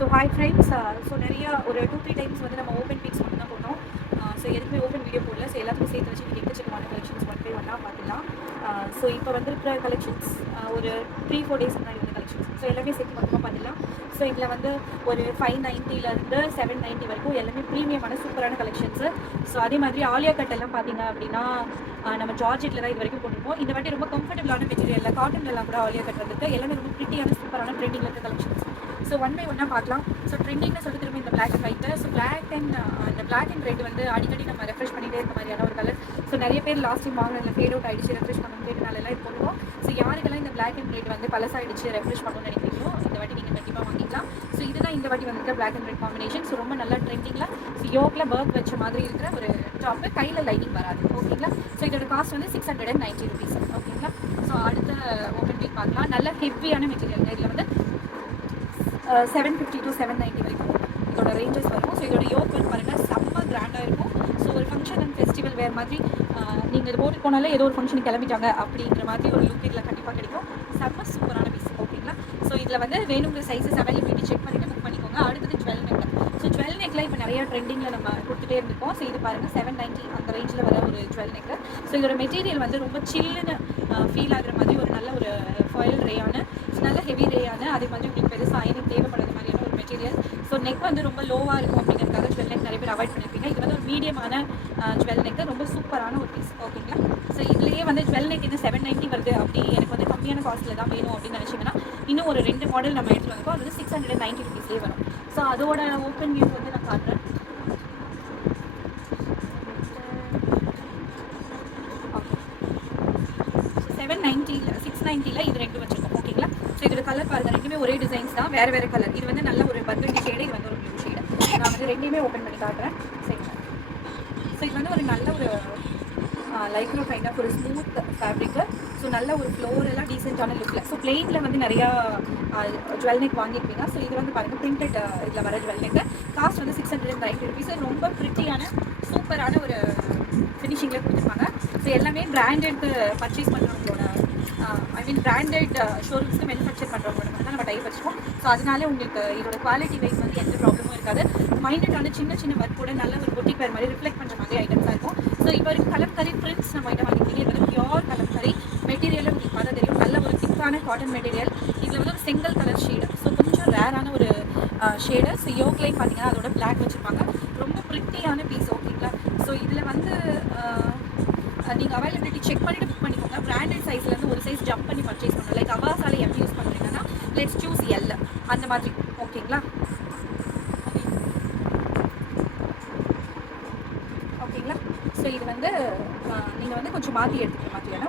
So hi friends. So நிறையா ஒரு 2-3 times வந்து நம்ம ஓப்பன் பிக்ஸ் மட்டும் தான் போட்டோம். ஸோ எதுக்குமே ஓப்பன் வீடியோ போடல. ஸோ எல்லாத்துக்கும் சேர்த்து வச்சு நீங்கள் எக்கச்சக்கமான கலெக்ஷன்ஸ் ஒன் பை ஒன்னாக பார்த்துக்கலாம். ஸோ இப்போ வந்துருக்கிற கலெக்ஷன்ஸ் ஒரு 3-4 டேஸ் முன்னாடி வந்து கலெக்ஷன்ஸ். ஸோ எல்லாமே சேர்த்து மொத்தமாக பார்த்துக்கலாம். ஸோ இதில் வந்து ஒரு 590 790 வரைக்கும் எல்லாமே ப்ரீமியமான சூப்பரான கலெக்ஷன்ஸு. ஸோ அதே மாதிரி ஆலியா கட் எல்லாம் பார்த்தீங்க அப்படின்னா நம்ம ஜார்ஜெட்டில் தான் இது வரைக்கும் போட்டிருப்போம். இந்த வாட்டி ரொம்ப கம்ஃபர்டபுளான மெட்டீரியல் காட்டன்லாம் கூட ஆலியா கட் வந்துட்டு எல்லாமே ரொம்ப ப்ரிட்டியான சூப்பரான ட்ரெண்டிங்கில் இருக்க கலெக்ஷன்ஸ். ஸோ ஒன் பை ஒன்னாக பார்க்கலாம். ஸோ ட்ரெண்டிங்னு சொல்லிட்டு திரும்ப இந்த black and white. So black and இந்த பிளாக் அண்ட் ரெட் வந்து அடிக்கடி நம்ம ரெஃப்ரெஷ் பண்ணிகிட்டே இருக்க மாதிரியான ஒரு கலர். ஸோ நிறைய பேர் லாஸ்ட் டைம் வாங்கினதில் ஃபேட் அவுட் ஆகிடுச்சு, ரெஃப்ரெஷ் பண்ணணும் கேட்டனாலெல்லாம் இது போடுவோம். ஸோ யாருக்கெல்லாம் இந்த பிளாக் அண்ட் ரெட் வந்து பழசாயிடுச்சு ரெஃப்ரெஷ் பண்ணணும்னு நினைக்கிறீங்களோ இந்த வாட்டி நீங்கள் கண்டிப்பாக வாங்கிக்கலாம். ஸோ இதுதான் இந்த வாட்டி வந்துட்டு black and red combination. So ரொம்ப நல்லா ட்ரெண்டிங்கில் ஸோ யோக்கில் பர்க் வச்ச மாதிரி இருக்கிற ஒரு டாப்பு, கையில் லைனிங் வராது. ஓகேங்களா. ஸோ இதோட காஸ்ட் வந்து 690 rupees. ஓகேங்களா. ஸோ அடுத்த ஓப்பன் பீக் பார்க்கலாம். நல்ல ஹெவியான மெட்டீரியல். இதில் வந்து 750 to 790 வரைக்கும் இதோட ரேஞ்சஸ் வரும். ஸோ இதோட யோக் வந்து பாருங்கள் செம்ம கிராண்டாக இருக்கும். ஸோ ஒரு ஃபங்க்ஷன் அண்ட் ஃபெஸ்டிவல் வேறு மாதிரி நீங்கள் இது போட்டு போனாலே ஏதோ ஒரு ஃபங்க்ஷனுக்கு கிளம்பிட்டாங்க அப்படிங்கிற மாதிரி ஒரு லுக் இதில் கண்டிப்பாக கிடைக்கும். செம்ம சூப்பரான பீஸ். ஓகேங்களா. ஸோ இதில் வந்து வேணுங்கிற சைஸஸ் அவைலபிலிட்டி செக் பண்ணிவிட்டு புக் பண்ணிக்கோங்க. அடுத்தது ஜுவல் நெக். ஸோ ஜுவல் நெக்கில் இப்போ நிறைய ட்ரெண்டிங்கில் நம்ம கொடுத்துட்டே இருந்திருக்கோம். ஸோ இது பாருங்கள் 790 அந்த ரேஞ்சில் வர ஒரு ஜுவல் நெக்கு. ஸோ இதோட மெட்டீரியல் வந்து ரொம்ப சில்லுன்னு ஃபீல் ஆகிற மாதிரி ஒரு நல்ல ஒரு ஃபாயில் ரேயான, நல்ல ஹெவி ரேயான, அதே மாதிரி உங்களுக்கு பெருசாக அயனிங் தேவைப்படுற மாதிரியான ஒரு மெட்டீரியல். ஸோ நெக் வந்து ரொம்ப லோவாக இருக்கும் அப்படிங்கிறதுக்காக ஜுவல் நெக் நிறைய பேர் அவாய்ட் பண்ணியிருப்பீங்க. இது வந்து ஒரு மீடியமான ஜுவல் நெக்கு, ரொம்ப சூப்பரான ஒரு பீஸ். ஓகேங்களா. ஸோ இதுலேயே வந்து ஜுவல் நெக் இந்த 790 வருது அப்படி எனக்கு வந்து கம்மியான காஸ்ட்டில் தான் வேணும் அப்படின்னு நினச்சிங்கன்னா இன்னும் ஒரு 2 மாடல் நம்ம எடுத்துகிட்டு வந்திருக்கோம். அது வந்து 690 rupeesலேயே வரும். ஸோ அதோட ஓப்பன் வியூ வந்து நான் காட்டுறேன். ஓகே. ஸோ 790 690 இது ரெண்டு வச்சுருக்கோம். ஓகேங்களா. ஸோ இதோட கலர் பாருங்கள், ரெண்டுமே ஒரே டிசைன்ஸ் தான், வேறு வேறு கலர். இது வந்து நல்ல ஒரு பர்கண்டி ஷேடு, இது வந்து ஒரு ப்ளூ ஷேடு. நான் வந்து ரெண்டையுமே ஓப்பன் பண்ணி காட்டுறேன். சரி. ஸோ இது வந்து ஒரு நல்ல ஒரு லைக்ரோ கைண்ட் ஆஃப் ஒரு ஸ்மூத் ஃபேப்ரிக்கு. ஸோ நல்ல ஒரு ஃப்ளோரெல்லாம் டீசெண்டான லுக்கில். ஸோ பிளெயினில் வந்து நிறையா ஜுவல் நெக் வாங்கியிருப்பீங்க. ஸோ இது வந்து பாருங்கள் பிரிண்டட் இதில் வர ஜுவல் நெக்கு. காஸ்ட் வந்து 690 rupees. ரொம்ப ப்ரிட்டியான சூப்பரான ஒரு ஃபினிஷிங்கில் கொடுத்துருப்பாங்க. ஸோ எல்லாமே பிராண்டட் பர்ச்சேஸ் பண்ணுறவங்களோட பிராண்டட் ஷோரூம்ஸ்க்கு மேனுஃபேக்சர் பண்ணுறவங்களோட மட்டும் தான் நம்ம டைப் வச்சுருக்கோம். ஸோ அதனால உங்களுக்கு இதோட குவாலிட்டி வைஸ் வந்து எந்த ப்ராப்ளமும் இருக்காது. மைண்டடான சின்ன சின்ன ஒர்க் கூட நல்ல ஒரு பொட்டிக் வேறு மாதிரி ரிஃப்ளெக்ட் பண்ணுற மாதிரி ஐட்டம்ஸாக இருக்கும். ஸோ இப்போ வரைக்கும் கலம்கரி பிரிண்ட்ஸ் நம்ம ஐட்டம் வாங்கிக்கிறீங்க. இது வந்து பியோர் கலம்கரி மெட்டீரியல். உங்களுக்கு பார்த்தா தெரியும், நல்ல ஒரு திக்கான காட்டன் மெட்டீரியல். இதில் வந்து ஒரு செங்கல் கலர் ஷேடு. ஸோ கொஞ்சம் ரேரான ஒரு ஷேடு. ஸோ யோக்லைன் பார்த்தீங்கன்னா அதோட பிளாக் வச்சுருப்பாங்க. ரொம்ப ப்ரிட்டியான பீஸ். ஓகேங்களா. ஸோ இதில் வந்து நீங்கள் அவைலபிலிட்டி செக் பண்ணிவிட்டு புக் பண்ணிக்கோங்க. பிராண்டட் சைஸ்லேருந்து ஒரு சைஸ் ஜம்ப் பண்ணி பர்ச்சேஸ் பண்ணணும். லைக் அவாசால எப்படி யூஸ் பண்ணுறீங்கன்னா லெட்ஸ் சூஸ் எல் அந்த மாதிரி. ஓகேங்களா. ஓகேங்களா. ஸோ இது வந்து நீங்கள் வந்து கொஞ்சம் மாற்றி எடுத்துக்கிற மாதிரியான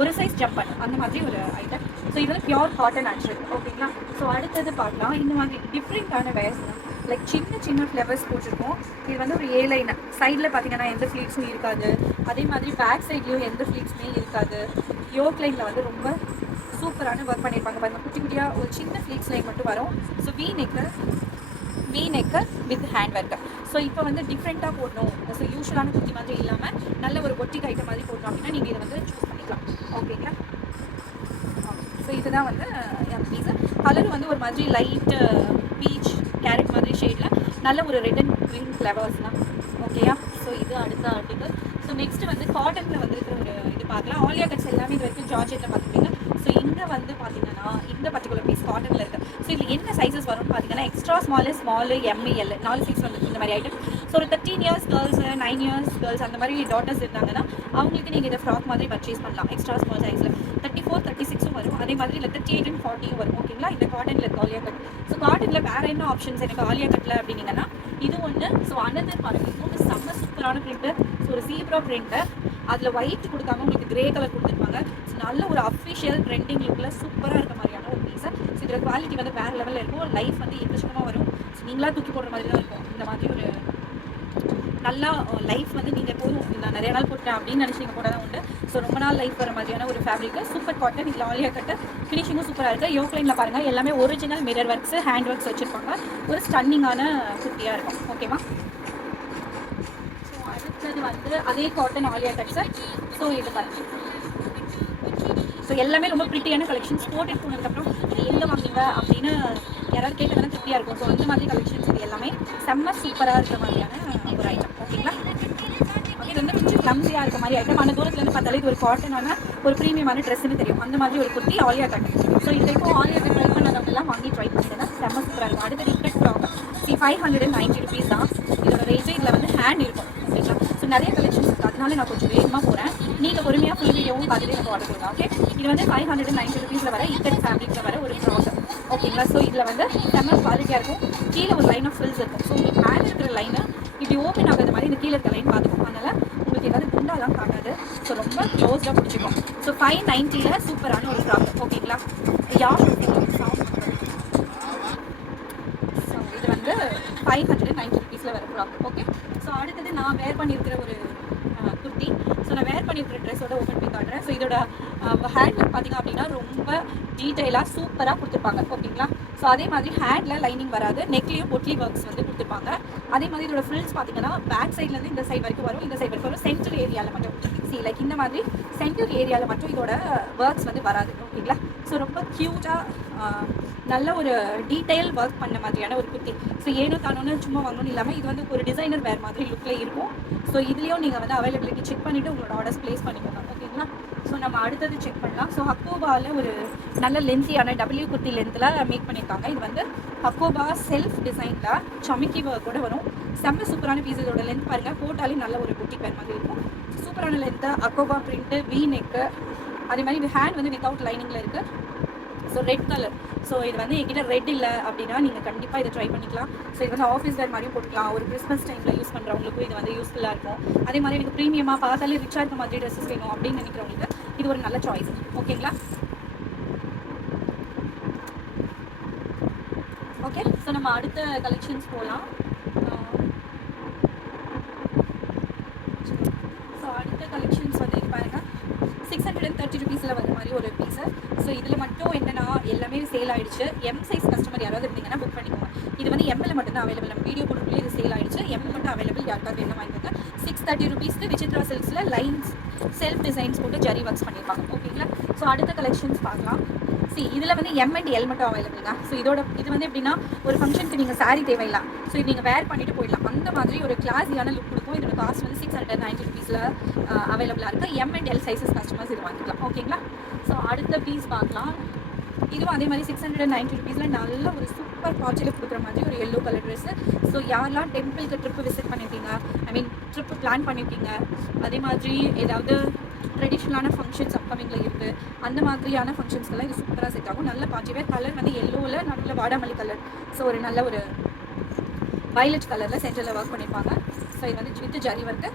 ஒரு சைஸ் ஜம்ப் பண்ணு அந்த மாதிரி ஒரு ஐட்டம். ஸோ இது வந்து பியோர் காட்டன் ஆக்சுவலி. ஓகேங்களா. ஸோ அடுத்தது பார்க்கலாம். இந்த மாதிரி டிஃப்ரெண்ட்டான வேர்ஸ் தான். லைக் சின்ன சின்ன ஃப்ளவர்ஸ் போட்டிருக்கோம். இது வந்து ஒரு ஏலைன் சைடில் பார்த்தீங்கன்னா எந்த ஃப்ளீட்ஸும் இருக்காது. அதே மாதிரி பேக் சைட்லேயும் எந்த ஃப்ளீட்ஸுமே இருக்காது. யோக் லைனில் வந்து ரொம்ப சூப்பரான ஒர்க் பண்ணியிருப்பாங்க. பாருங்கள், குட்டி குட்டியாக ஒரு சின்ன ஃப்ளீட்ஸ் லைன் மட்டும் வரும். So we neck with hand work. So இப்போ வந்து டிஃப்ரெண்ட்டாக போடணும். ஸோ யூஸ்வலான குட்டி மாதிரி இல்லாமல் நல்ல ஒரு பொட்டிக் ஐட்டம் மாதிரி போடணும் அப்படின்னா நீங்கள் இதை வந்து சூஸ் பண்ணிக்கலாம். ஓகேங்களா. ஸோ இதுதான் வந்து என் பீஸு. கலர் வந்து ஒரு மாதிரி லைட் பீச் கேரட் மாதிரி ஷேடில் நல்ல ஒரு ரெட் அண்ட் க்ரீன் ஃப்ளவர்ஸ்லாம். ஓகேயா. ஸோ இது அடுத்த ஆர்டிக்கல். ஸோ நெக்ஸ்ட்டு வந்து காட்டனில் வந்துருக்கிற ஒரு இது பார்க்கலாம். ஆலியா கட்ஸ் எல்லாமே இது வரைக்கும் ஜார்ஜெட்டில் பார்த்துருப்பீங்க. ஸோ இங்கே வந்து பார்த்தீங்கன்னா இந்த பர்டிகுலர் பீஸ் காட்டனில் இருக்குது. ஸோ இதில் என்ன சைஸஸ் வரும்னு பார்த்தீங்கன்னா எக்ஸ்ட்ரா ஸ்மாலு, ML 4 சைஸ் வந்து இந்த மாதிரி ஐட்டம். ஸோ ஒரு 13 years கேர்ள்ஸ், 9 years கேர்ள்ஸ் அந்த மாதிரி டாட்டர்ஸ் இருந்தாங்கன்னா அவங்களுக்கு நீங்கள் இதை ஃப்ராக் மாதிரி பர்ச்சேஸ் பண்ணலாம். எக்ஸ்ட்ரா ஸ்மால் சைஸில் 34, 36 வரும். அதே மாதிரி இல்லை 38 and 40 வரும். ஓகேங்களா. இந்த காட்டனில் இருக்க ஆலியா கட். ஸோ காட்டனில் வேறு என்ன ஆப்ஷன்ஸ் எனக்கு ஆலியா கட்டில் அப்படின்னீங்கன்னா இது ஒன்று. ஸோ அனதர் பாருங்கள், இன்னொன்று செம்ம சூப்பரான பிரிண்ட்டு. ஸோ ஒரு சீப்ரா பிரிண்ட்டு, அதில் ஒயிட் கொடுக்காம உங்களுக்கு கிரே கலர் கொடுத்துருப்பாங்க. ஸோ நல்ல ஒரு அஃபிஷியல் ட்ரெண்டிங் லுக்கில் சூப்பராக இருக்க மாதிரியான ஒரு பீஸை. ஸோ இதில் குவாலிட்டி வந்து வேறு லெவலில் இருக்கும். லைஃப் வந்து எக்கச்சக்கமாக வரும். ஸோ நீங்களாக தூக்கி போடுற மாதிரி தான் இருக்கும். இந்த மாதிரி ஒரு நல்லா லைஃப் வந்து நீங்கள் போதும் நான் நிறைய நாள் போட்டேன் அப்படின்னு நினச்சிங்க கூட தான் உண்டு. ஸோ ரொம்ப நாள் லைஃப் வர மாதிரியான ஒரு ஃபேப்ரிக்கு சூப்பர் காட்டன். இதில் ஆலியா கட்டு ஃபினிஷிங்கும் சூப்பராக இருக்குது. யோக் லைனில் பாருங்கள் எல்லாமே original mirror works, hand works வச்சுருப்பாங்க. ஒரு ஸ்டன்னிங்கான குட்டியாக இருக்கும். ஓகேவா. ஸோ அடுத்தது வந்து அதே காட்டன் ஆலியா கட்ஸு. ஸோ இது பாருங்கள். ஸோ எல்லாமே ரொம்ப ப்ரிட்டியான கலெக்ஷன்ஸ். போட்டுட்டு போனதுக்கப்புறம் இது எங்கே வாங்கிங்க அப்படின்னு யாராவது கேட்டதானே திருப்தியாக இருக்கும். ஸோ இந்த மாதிரி கலெக்ஷன்ஸ் இது எல்லாமே செம்ம சூப்பராக இருக்கிற மாதிரியான ஒரு ஐட்டம். ஓகேங்களா, இது வந்து கொஞ்சம் கிளம்ஸியாக இருக்க மாதிரி ஐட்டம். அந்த தூரத்துலேருந்து பார்த்தாலே இது ஒரு காட்டனான ஒரு ப்ரீமியமான ட்ரெஸ்ஸுன்னு தெரியும். அந்த மாதிரி ஒரு குர்த்தி ஆலியா கட். ஸோ இது வரைக்கும் ஆலியா கட் ட்ரை பண்ணாதவங்கலாம் வாங்கி ட்ரை பண்ணிங்கன்னா செம்ம சூப்பராக இருக்கும். அடுத்த டிக்கெட் ஃப்ராக் 590 rupees தான் இதோட ரேட்டு. இதில் வந்து ஹேண்ட் இருக்கும். ஓகேங்களா, ஸோ நிறைய கலெக்ஷன்ஸ் இருக்குது, அதனால நான் கொஞ்சம் வேகமாக போகிறேன். நீங்கள் பொறுமையாக ஃபுல் வீடியோவும் பார்த்துட்டு எனக்கு ஆர்டர் கொடுங்க. ஓகே, இது வந்து 590 rupeesல வர இக்கட் ஃபேப்ரிக்கில் வர ஒரு ஃப்ராக். ஓகேங்களா, ஸோ இதில் வந்து செம்ம குவாலிட்டியாக இருக்கும். கீழே ஒரு லைன் ஆஃப் ஃபில்ஸ் இருக்கும். ஸோ உங்களுக்கு மேலே இருக்கிற லைனை இப்படி ஓப்பன் ஆகாத மாதிரி இந்த கீழே இருக்கிற லைன் பார்த்துக்கும். அதனால் உங்களுக்கு ஏதாவது குண்டாலாம் காட்டாது. ஸோ ரொம்ப க்ளோஸ்டாக பிடிச்சிக்கும். ஸோ 590ல் சூப்பரான ஒரு ஃப்ராக். ஓகேங்களா, ஸோ இது வந்து 590 rupeesல வர ஃப்ராக். ஓகே, ஸோ அடுத்தது நான் வேர் பண்ணியிருக்கிற ஒரு குர்த்தி. ஸோ நான் வேர் பண்ணியிருக்கிற ட்ரெஸ்ஸோட ஓப்பன் பண்ணி காட்டுறேன். ஸோ இதோட ஹேண்டில் பார்த்தீங்க அப்படின்னா ரொம்ப டீட்டெயிலாக சூப்பராக கொடுத்துருப்பாங்க. ஓகேங்களா, ஸோ அதே மாதிரி ஹேண்டில் லைனிங் வராது, நெக்லேயும் பொட்லி ஒர்க்ஸ் வந்து கொடுத்துருப்பாங்க. அதே மாதிரி இதோட ஃப்ரில்ஸ் பார்த்தீங்கன்னா பேக் சைட்லேருந்து இந்த சைடு வரைக்கும் வரும், இந்த சைடு வரைக்கும் வரும். சென்டர் ஏரியாவில் மட்டும் லைக் இந்த மாதிரி சென்டர் ஏரியாவில் மட்டும் இதோட ஒர்க்ஸ் வந்து வராது. ஓகேங்களா, ஸோ ரொம்ப க்யூட்டாக நல்ல ஒரு டீட்டெயில் ஒர்க் பண்ண மாதிரியான ஒரு குர்த்தி. ஸோ ஏனோ தானோன்னு சும்மா வாங்கணும்னு இல்லாமல் இது வந்து ஒரு டிசைனர் வேர் மாதிரி லுக்கில் இருக்கும். ஸோ இதுலேயும் நீங்கள் வந்து அவைலபிலிட்டி செக் பண்ணிவிட்டு உங்களோட ஆர்டர்ஸ் ப்ளேஸ் பண்ணிக்கோங்க. ஓகேங்களா, ஸோ நம்ம அடுத்தது செக் பண்ணலாம். ஸோ ஹக்கோபாவில் ஒரு நல்ல லென்த்தியான டபிள்யூ குர்த்தி லென்த்தில் மேக் பண்ணியிருக்காங்க. இது வந்து ஹக்கோபா செல்ஃப் டிசைனில் சமிக்கி ஒர்க்கோட வரும். செம்ம சூப்பரான பீஸ். இதோட லென்த் பாருங்கள், போட்டாலே நல்ல ஒரு குர்த்தி பேர் மாதிரி இருக்கும். சூப்பரான லென்த்து, அக்கோபா பிரிண்ட்டு, வி நெக்கு. அதே மாதிரி இது ஹேண்ட் வந்து வித்தவுட் லைனிங்கில் இருக்குது. So red colour. ஸோ இது வந்து என்கிட்ட ரெட் இல்லை அப்படின்னா நீங்கள் கண்டிப்பாக இதை ட்ரை பண்ணிக்கலாம். ஸோ இது வந்து ஆஃபீஸ் வேர் மாதிரியும் போட்டுக்கலாம். ஒரு கிறிஸ்மஸ் டைமில் யூஸ் பண்ணுறவங்களுக்கும் இது வந்து யூஸ்ஃபுல்லாக இருக்கும். அதே மாதிரி எனக்கு ப்ரீமியமாக பார்த்தாலே ரிச்சாக இருக்க மாதிரி ட்ரெஸ்ஸஸ் வேணும் அப்படின்னு நினைக்கிறவங்களுக்கு இது ஒரு நல்ல சாய்ஸ். ஓகேங்களா, ஓகே, ஸோ நம்ம அடுத்த கலெக்ஷன்ஸ் போகலாம். ஸோ அடுத்த கலெக்ஷன்ஸ் வந்து இது பாருங்கள், 630 rupeesல வர மாதிரி ஒரு பீஸு. ஸோ இதில் மட்டும் என்னென்னா எல்லாமே சேல் ஆகிடுச்சு. எம் சைஸ் கஸ்டமர் யாராவது இருந்தீங்கன்னா புக் பண்ணிக்கோங்க. இது வந்து எம்மில் மட்டும்தான் அவைலபிள். நம்ம வீடியோ போட்டுக்குள்ளே இது சேல் ஆகிடுச்சு. எம் மட்டும் அவைலபிள். யாருக்காவது என்ன வாங்கிக்கோங்க. 630 rupeesக்கு விசித்ரா சில்க்ஸில் லைன்ஸ் செல்ஃப் டிசைன்ஸ் போட்டு ஜரி ஒர்க்ஸ் பண்ணியிருப்பாங்க. ஓகேங்களா, ஸோ அடுத்த கலெக்ஷன்ஸ் பார்க்கலாம். இதில் வந்து எம் அண்ட் எல் மட்டும் அவைலபிள் தான். ஸோ இது வந்து எப்படின்னா ஒரு ஃபங்க்ஷனுக்கு நீங்கள் சாரீ தேவையில்லை, ஸோ இது நீங்கள் வேர் பண்ணிட்டு போயிடலாம். அந்த மாதிரி ஒரு கிளாஸியான லுக் கொடுக்கும். இதோட காஸ்ட் வந்து 690 rupeesல அவைலபிளாக இருக்குது. M and L sizes customers இது வாங்கிக்கலாம். ஓகேங்களா, ஸோ அடுத்த பீஸ் பார்க்கலாம். இதுவும் அதே மாதிரி 690 rupeesல நல்ல ஒரு சூப்பர் பாட்சியில் கொடுக்குற மாதிரி ஒரு எல்லோ கலர் ட்ரெஸ்ஸு. ஸோ யாரெல்லாம் டெம்பிளுக்கு ட்ரிப்பு விசிட் பண்ணியிருக்கீங்க, ட்ரிப்பு பிளான் பண்ணியிருக்கீங்க, அதே மாதிரி ஏதாவது ட்ரெடிஷ்னலான ஃபங்க்ஷன்ஸ் அப்கமிங்கில் இருக்குது, அந்த மாதிரியான ஃபங்க்ஷன்ஸ்க்கெல்லாம் இது சூப்பராக செட் ஆகும். நல்ல பாட்சிவேர். கலர் வந்து எல்லோவில் நல்ல வாடாமல்லி கலர். ஸோ ஒரு நல்ல ஒரு வயலட் கலரில் சென்டரில் ஒர்க் பண்ணியிருப்பாங்க. ஸோ இது வந்து வித் ஜரி ஒர்க்கு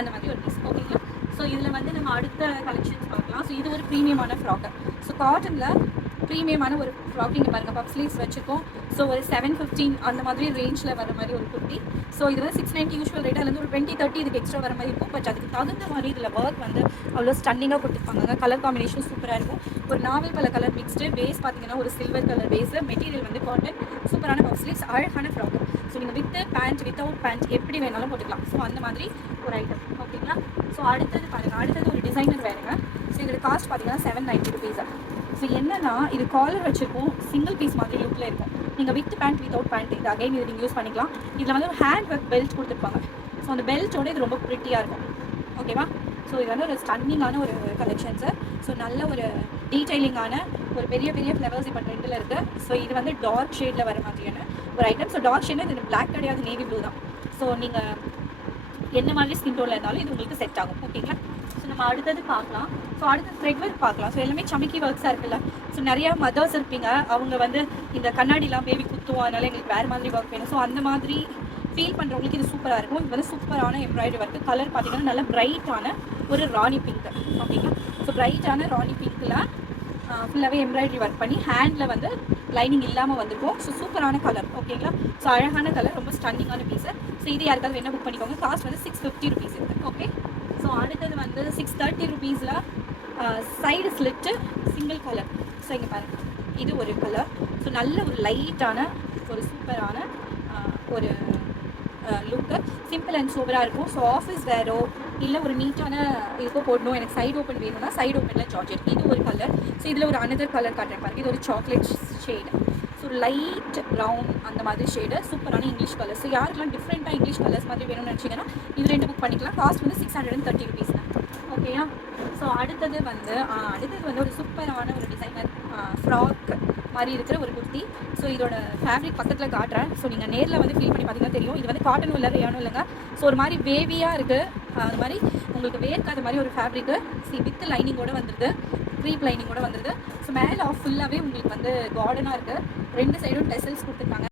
அந்த மாதிரி ஒரு பீஸ். ஓகேங்களா, ஸோ இதில் வந்து நம்ம அடுத்த கலெக்ஷன்ஸ் பார்க்கலாம். ஸோ இது ஒரு ப்ரீமியமான ஃப்ராக்கு. ஸோ காட்டனில் ப்ரீமியமான ஒரு ஃப்ராக். இங்கே பாருங்கள், பப் ஸ்லீவ்ஸ் வச்சுருக்கோம். ஸோ ஒரு 715 அந்த மாதிரி ரேஞ்சில் வர மாதிரி ஒரு குர்த்தி. ஸோ இது வந்து 690 யூஸ்வல் ரேட். அதுலேருந்து ஒரு 20-30 இதுக்கு எக்ஸ்ட்ரா வர மாதிரி இருக்கும். பட் அதுக்கு தகுந்த மாதிரி இதில் ஒர்க் வந்து அவ்வளோ ஸ்டன்னிங்காக கொடுத்துருப்பாங்க. கலர் காம்பினேஷன் சூப்பராக இருக்கும். ஒரு நாவல் பல கலர் மிக்ஸ்டு. பேஸ் பார்த்தீங்கன்னா ஒரு சில்வர் கலர் பேஸு. மெட்டீரியல் வந்து காட்டன். சூப்பரான பப் ஸ்லீவ்ஸ், அழகான ஃப்ராக். ஸோ நீங்கள் வித் பேண்ட் வித்தவுட் பேண்ட் எப்படி வேணாலும் போட்டுக்கலாம். ஸோ அந்த மாதிரி ஒரு ஐட்டம். ஓகேங்களா, ஸோ அடுத்தது பாருங்கள், அடுத்தது ஒரு டிசைனர் வேறுங்க. ஸோ இதோட காஸ்ட் பார்த்தீங்கன்னா 790 rupees. ஸோ என்னன்னா இது காலர் வச்சுருக்கும், சிங்கிள் பீஸ் மாதிரி லுக்கில் இருக்கும். நீங்கள் வித் பேண்ட் வித்தவுட் பேண்ட் இது அகைன் இது நீங்கள் யூஸ் பண்ணிக்கலாம். இதில் வந்து ஒரு ஹேண்ட் ஒர்க் பெல்ட் கொடுத்துருப்பாங்க. ஸோ அந்த பெல்ட்டோட இது ரொம்ப ப்ரிட்டியாக இருக்கும். ஓகேவா, ஸோ இது வந்து ஒரு ஸ்டன்னிங்கான ஒரு கலெக்ஷன்ஸு. ஸோ நல்ல ஒரு டீட்டெயிலிங்கான ஒரு பெரிய பெரிய ஃப்ளவர்ஸ் இப்போ ட்ரெண்டில் இருக்குது. ஸோ இது வந்து டார்க் ஷேடில் வர மாதிரியான ஒரு ஐட்டம். ஸோ டார்க் ஷேடில் இது பிளாக் கிடையாது, நேவி ப்ளூ தான். ஸோ நீங்கள் என்ன மாதிரி ஸ்கின் டோனில் இருந்தாலும் இது உங்களுக்கு செட் ஆகும். ஓகேங்களா, ஸோ நம்ம அடுத்தது பார்க்கலாம். ஸோ அடுத்து த்ரெட் ஒர்க் பார்க்கலாம். ஸோ எல்லாமே சமிக்கி ஒர்க்ஸாக இருக்குல்ல. ஸோ நிறையா மதர்ஸ் இருப்பீங்க, அவங்க வந்து இந்த கண்ணாடிலாம் பேபி குத்துவோம், அதனால் எங்களுக்கு வேறு மாதிரி ஒர்க் வேணும். ஸோ அந்த மாதிரி ஃபீல் பண்ணுறவங்களுக்கு இது சூப்பராக இருக்கும். இது வந்து சூப்பரான எம்ப்ராய்டரி ஒர்க்கு. கலர் பார்த்தீங்கன்னா நல்ல பிரைட்டான ஒரு ராணி பிங்க். ஓகேங்களா, ஸோ பிரைட்டான ராணி பிங்க்கில் ஃபுல்லாகவே எம்ப்ராய்டரி ஒர்க் பண்ணி ஹேண்டில் வந்து லைனிங் இல்லாமல் வந்துருக்கும். ஸோ சூப்பரான கலர். ஓகேங்களா, ஸோ அழகான கலர், ரொம்ப ஸ்டன்னிங்கான பீஸு. ஸோ இது யாருக்காவது வேணால் புக் பண்ணிக்கோங்க. காஸ்ட் வந்து 650 rupees இருக்குது. ஓகே, ஸோ அடுத்தது வந்து 630 rupeesல side slit single colour. So இங்கே பாருங்கள், இது ஒரு கலர். ஸோ நல்ல ஒரு லைட்டான ஒரு சூப்பரான ஒரு லுக்கு. சிம்பிள் அண்ட் சூப்பராக இருக்கும். ஸோ ஆஃபீஸ் வேரோ இல்லை ஒரு நீட்டான இதுக்கோ போடணும், எனக்கு சைடு ஓப்பன் வேணும்னா சைடு ஓப்பனில் ஜார்ஜெட். இது ஒரு கலர். ஸோ இதில் ஒரு அனதர் கலர் காட்டுறேன் பாருங்கள். இது ஒரு சாக்லேட் ஷேடு. ஸோ ஒரு லைட் ப்ரௌன் அந்த மாதிரி ஷேடு, சூப்பரான இங்கிலீஷ் கலர்ஸ். ஸோ யாருக்கெல்லாம் டிஃப்ரெண்ட்டாக இங்கிலீஷ் கலர்ஸ் மாதிரி வேணும்னு நினச்சிங்கன்னா இது 2 புக் பண்ணிக்கலாம். காஸ்ட் வந்து 630 ருபீஸ் தான். ஓகேயா? ஸோ அடுத்தது வந்து ஒரு சூப்பரான ஒரு டிசைனர் ஃப்ராக் மாதிரி இருக்கிற ஒரு குர்த்தி. ஸோ இதோட ஃபேப்ரிக் பக்கத்தில் காட்டுறேன். ஸோ நீங்கள் நேரில் வந்து ஃபீல் பண்ணி பார்த்தீங்கன்னா தெரியும். இது வந்து காட்டனும் இல்லை ரேயானும் இல்லைங்க. ஸோ ஒரு மாதிரி வேவியாக இருக்குது. அது மாதிரி உங்களுக்கு வேர்க்காத மாதிரி ஒரு ஃபேப்ரிக்கு வித் லைனிங்கோடு வந்துடுது, க்ரீப் லைனிங்கோடு வந்துடுது. ஸோ மேலே ஃபுல்லாகவே உங்களுக்கு வந்து கார்டனாக இருக்குது. 2 சைடும் டெசல்ஸ் கொடுத்துருக்காங்க.